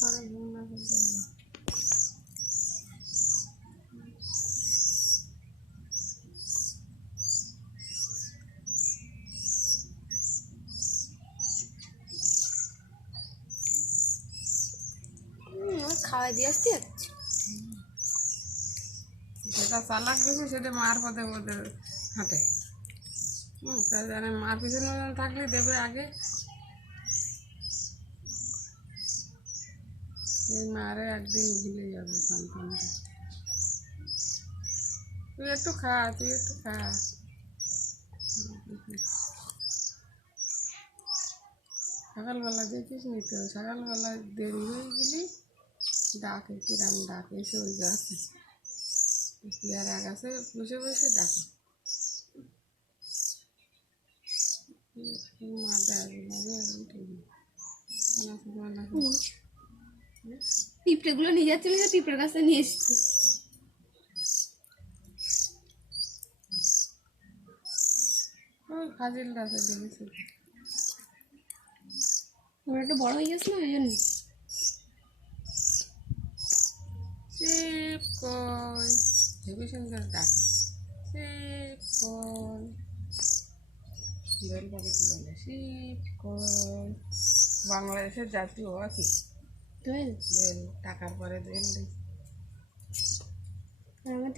করে ঘুম না করলে খাওয়াই দিয়ে আসতে যাচ্ছে। যেটা চালাক বেশি সেটা মার পথে ওদের হাঁটে। তাই জানে মার পিছনে থাকলে দেবে আগে। এই মারে একদিন ভুলে যাবে সন্তানটা। তুই একটু খা, তুই একটু খা। সকালবেলা দেখিস নি তো, সকালবেলা দেরি হয়ে গেলি ডাকে, কিরাম ডাকে, এসে ওই গাছে পেয়ারা গাছে বসে বসে ডাকে। মা দেয় পিঁপড়েগুলো নিয়ে যাচ্ছিল, যে পিঁপড়ের কাছে নিয়ে এসছে। ওই ফাজিল গাছে দেখেছি। ওরা একটু বড় হয়ে গেছিল ওই জন্য। শিব কই, হেবি সুন্দর ডাক। শিব কই, বেল পাখি বলে শিব কই। বাংলাদেশের জাতীয় পাখি দোয়েল। বেল, টাকার পরে বেল। আমাদের